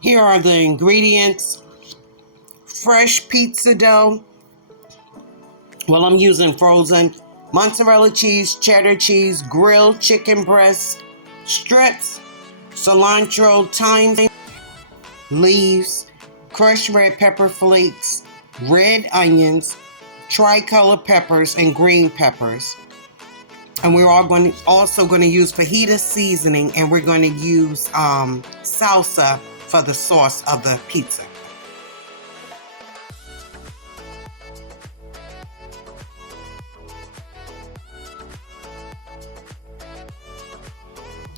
Here are the ingredients. Fresh pizza dough. Well, I'm using frozen mozzarella cheese, cheddar cheese, grilled chicken breast, strips, cilantro, thyme leaves, crushed red pepper flakes, red onions, tricolor peppers, and green peppers. And we're also going to use fajita seasoning, and we're going to use salsa for the sauce of the pizza.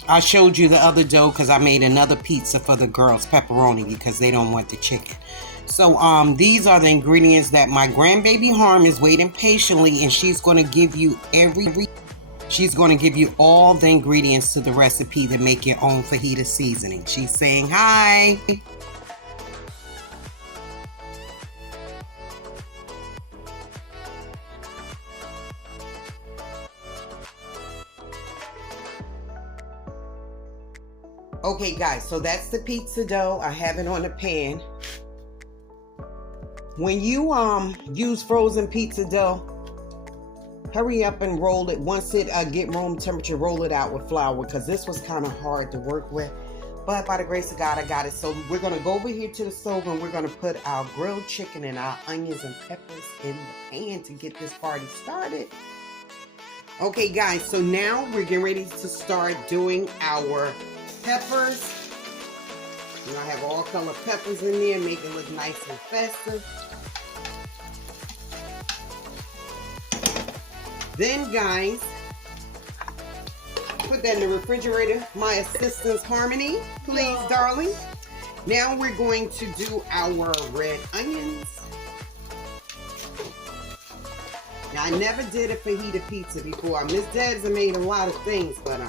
I showed you the other dough because I made another pizza for the girls, pepperoni, because they don't want the chicken. So these are the ingredients that my grandbaby Harm is waiting patiently, and she's going to give you all the ingredients to the recipe to make your own fajita seasoning. She's saying hi. Okay guys, so that's the pizza dough. I have it on the pan. When you use frozen pizza dough, hurry up and roll it. Once it get room temperature, roll it out with flour, because this was kind of hard to work with. But by the grace of God, I got it. So we're going to go over here to the stove, and we're going to put our grilled chicken and our onions and peppers in the pan to get this party started. Okay guys, so now we're getting ready to start doing our peppers. And I have all color peppers in there, make it look nice and festive. Then guys, put that in the refrigerator. My assistant's Harmony, please, darling. Now we're going to do our red onions. Now I never did a fajita pizza before. Miss Debs has made a lot of things, but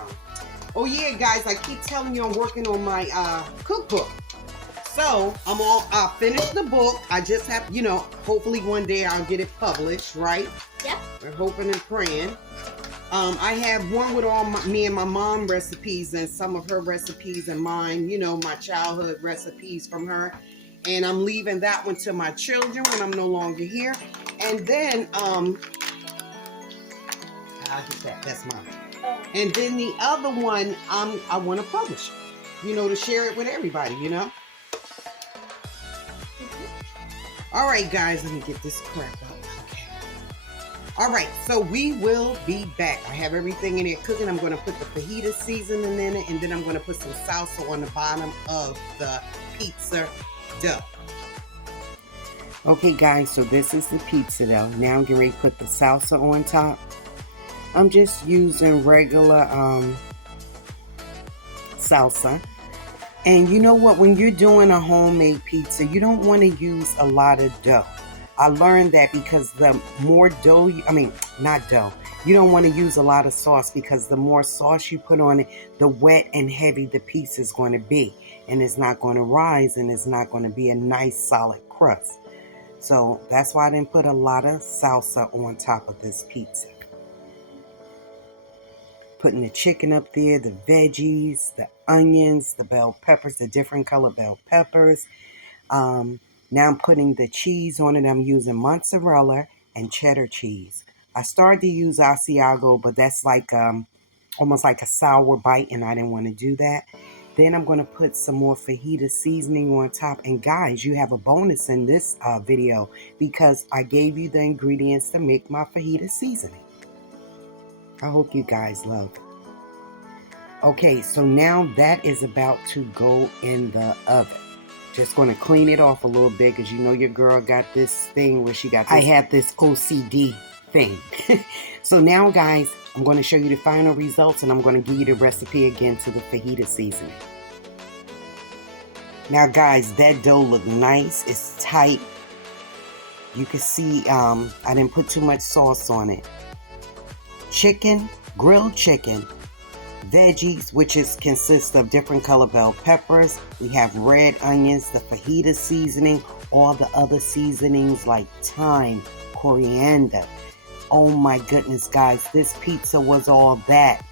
oh yeah, guys, I keep telling you I'm working on my cookbook. So I finished the book. I just have, hopefully one day I'll get it published, right? Yep. We're hoping and praying. I have one with all me and my mom recipes and some of her recipes and mine, my childhood recipes from her. And I'm leaving that one to my children when I'm no longer here. And then, I'll get that. That's mine. And then the other one, I want to publish it, to share it with everybody, All right, guys, let me get this crap out. Okay. All right, so we will be back. I have everything in there cooking. I'm going to put the fajita seasoning in it, and then I'm going to put some salsa on the bottom of the pizza dough. Okay, guys, so this is the pizza dough. Now I'm getting ready to put the salsa on top. I'm just using regular salsa. And you know what? When you're doing a homemade pizza, you don't want to use a lot of dough. I learned that because the more dough, not dough. You don't want to use a lot of sauce, because the more sauce you put on it, the wet and heavy the pizza is going to be. And it's not going to rise, and it's not going to be a nice solid crust. So that's why I didn't put a lot of salsa on top of this pizza. Putting the chicken up there, the veggies, the onions, the bell peppers, the different color bell peppers. Now I'm putting the cheese on it. I'm using mozzarella and cheddar cheese. I started to use Asiago, but that's like almost like a sour bite, and I didn't want to do that. Then I'm going to put some more fajita seasoning on top. And guys, you have a bonus in this video, because I gave you the ingredients to make my fajita seasoning. I hope you guys love it. Okay, so now that is about to go in the oven. Just going to clean it off a little bit, because your girl got this thing where I have this OCD thing. So now, guys, I'm going to show you the final results, and I'm going to give you the recipe again to the fajita seasoning. Now, guys, that dough look nice. It's tight. You can see I didn't put too much sauce on it. Chicken, grilled chicken, veggies, which consists of different color bell peppers. We have red onions, the fajita seasoning, all the other seasonings like thyme, coriander. Oh my goodness, guys, this pizza was all that.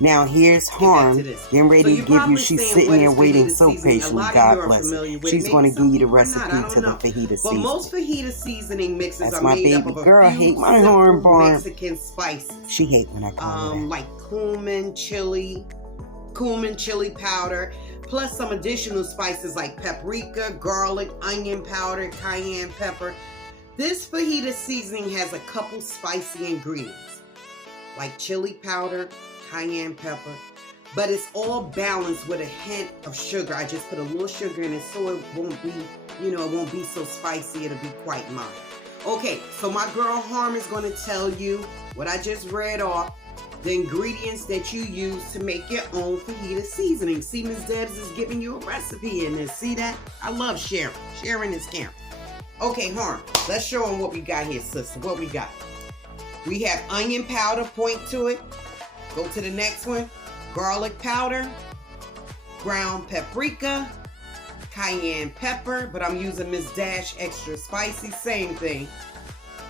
Now here's Harm getting ready to give you. She's sitting there waiting so patiently. God bless her. She's going to give you the recipe to the fajita seasoning. But most fajita seseasoning mixes That's are my made baby up of a girl. few Hate my simple Harm bar. Mexican spices. She hate when I call her that. Like cumin, chili powder, plus some additional spices like paprika, garlic, onion powder, cayenne pepper. This fajita seasoning has a couple spicy ingredients like chili powder, cayenne pepper, but it's all balanced with a hint of sugar. I just put a little sugar in it so it won't be, it won't be so spicy. It'll be quite mild. Okay, so my girl Harm is going to tell you what I just read off, the ingredients that you use to make your own fajita seasoning. See, Ms. Debs is giving you a recipe in this. See that? I love sharing. Sharing is caring. Okay, Harm, let's show them what we got here, sister. What we got? We have onion powder, point to it. Go to the next one. Garlic powder, ground paprika, cayenne pepper, but I'm using Miss Dash extra spicy, same thing.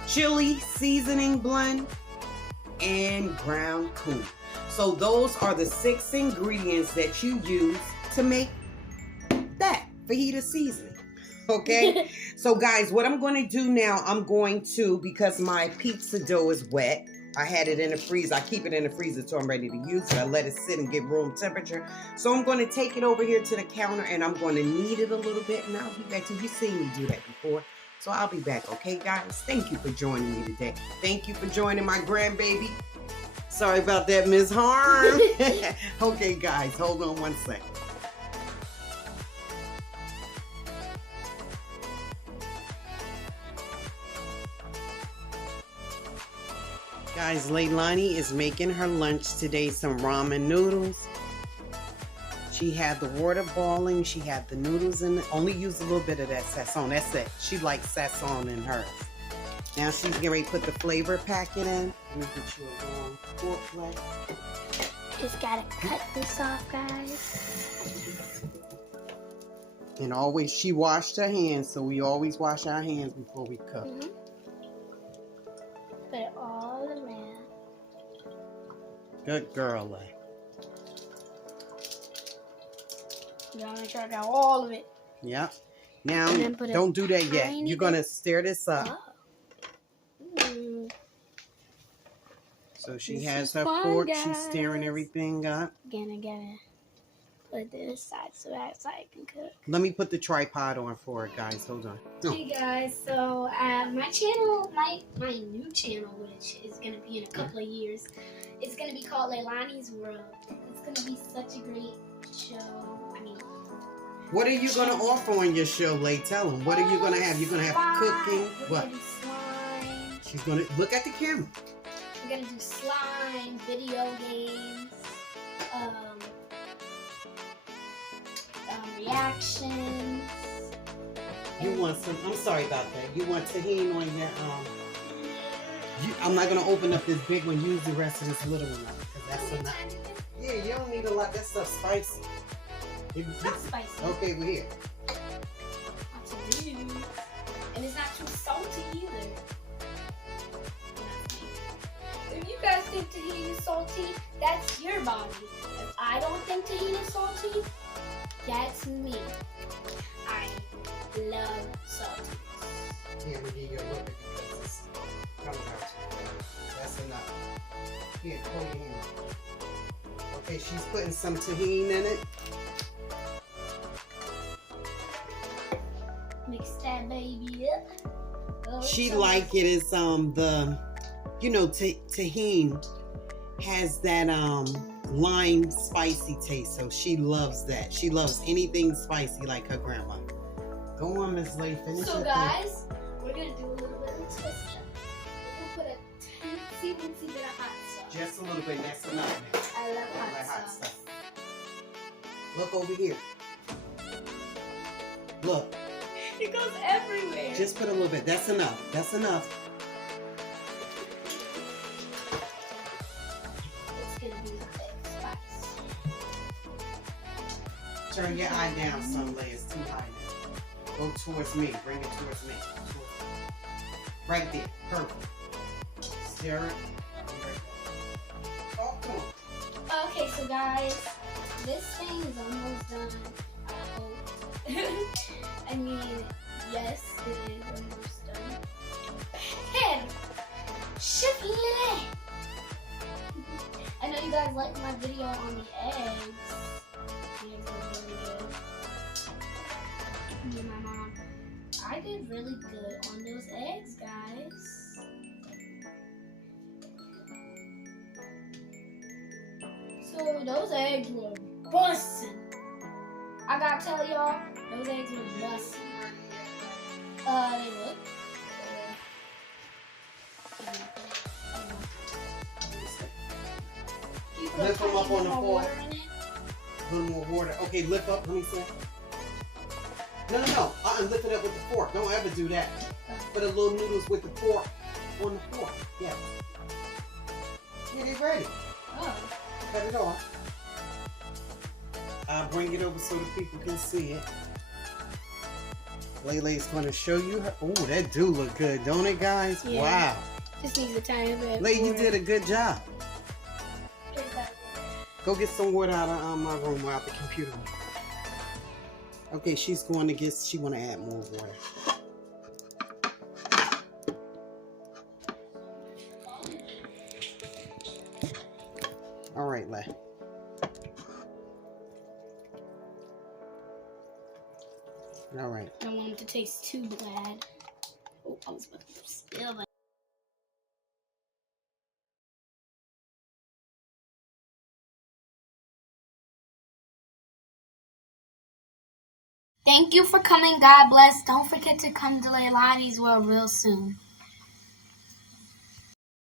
Chili seasoning blend, and ground cumin. So those are the 6 ingredients that you use to make that fajita seasoning. Okay? So guys, what I'm going to do now, I'm going to, because my pizza dough is wet, I had it in the freezer. I keep it in the freezer till I'm ready to use it. I let it sit and get room temperature. So I'm going to take it over here to the counter and I'm going to knead it a little bit, and I'll be back to you. You've seen me do that before. So I'll be back, okay, guys? Thank you for joining me today. Thank you for joining my grandbaby. Sorry about that, Ms. Harm. Okay, guys, hold on one second. Guys, Leilani is making her lunch today, some ramen noodles. She had the water boiling. She had the noodles in it. Only use a little bit of that sazon. That's it. She likes sazon in hers. Now she's getting ready to put the flavor packet in. Let me get you a long fork plate. Just gotta cut this off, guys. And always, she washed her hands, so we always wash our hands before we cook. Mm-hmm. Put it all in there. Good girl, Lay. You gotta make sure I got all of it. Yep. Now, don't do that yet. You're going to stir this up. Oh. So she This has is her fun, fork. guys. She's stirring everything up. Again, I gotta put this aside so that I can cook. Let me put the tripod on for it, guys. Hold on. Hey guys, so my channel, my new channel, which is gonna be in a couple of years, it's gonna be called Leilani's World. It's gonna be such a great show. I mean, what are you gonna offer on your show, Lay? Tell them. What are you gonna have? You're gonna have cooking. We're What? gonna do slime. She's gonna look at the camera. We're gonna do slime, video games, reactions. You want some? I'm sorry about that. You want tahini on your I'm not gonna open up this big one. Use the rest of this little one because that's enough. Yeah, you don't need a lot. That stuff's spicy. It's not spicy. Okay, we're here. Not too weird. And it's not too salty either. If you guys think tahini is salty, that's your body. If I don't think tahini is salty, that's me. I love salty. Here, I'm gonna give you a little bit because it's coming out. That's enough. Here, hold your hand. Okay, she's putting some tahini in it. Mix that baby up. Oh, She so like it is the tahini has that lime spicy taste, so she loves that. She loves anything spicy like her grandma. Go on, Miss Lay, finish So it. guys, we're gonna do a little bit of twist up. We're gonna put a teensy bit of hot sauce. Just a little bit, that's enough now. I love I like hot sauce. Look over here. Look. It goes everywhere. Just put a little bit. That's enough. That's enough. It's gonna be a big spice. Turn your eye down some, Lay. It's too high now. Go towards me. Bring it towards me. Right there. Perfect. Stir it. Talk to him. Okay so guys, this thing is almost done. I hope. I mean, yes, it is almost done. Chifley! I know you guys liked my video on the eggs. The eggs are really good. Me and my mom, I did really good on those eggs, guys. So those eggs were bussin'. I gotta tell y'all, those eggs were bussin'. They look. Lift them up on the floor. A little more water. Okay, lift up. Let me see. No. Lift it up with the fork. Don't ever do that. Put the little noodles with the fork on the fork. Yeah. Yeah, they're ready. Oh. Cut it off. I'll bring it over so the people can see it. Laylay's going to show you her. Oh, that do look good, don't it, guys? Yeah. Wow. Just needs a tiny bit. Lay, you did a good job. Go get some water out of my room or out the computer room. Okay, she's going to get, she want to add more water. All right, Lay. All right. I don't want it to taste too bad. Oh, I was about to spill that. Thank you for coming. God bless. Don't forget to come to Leilani's World real soon.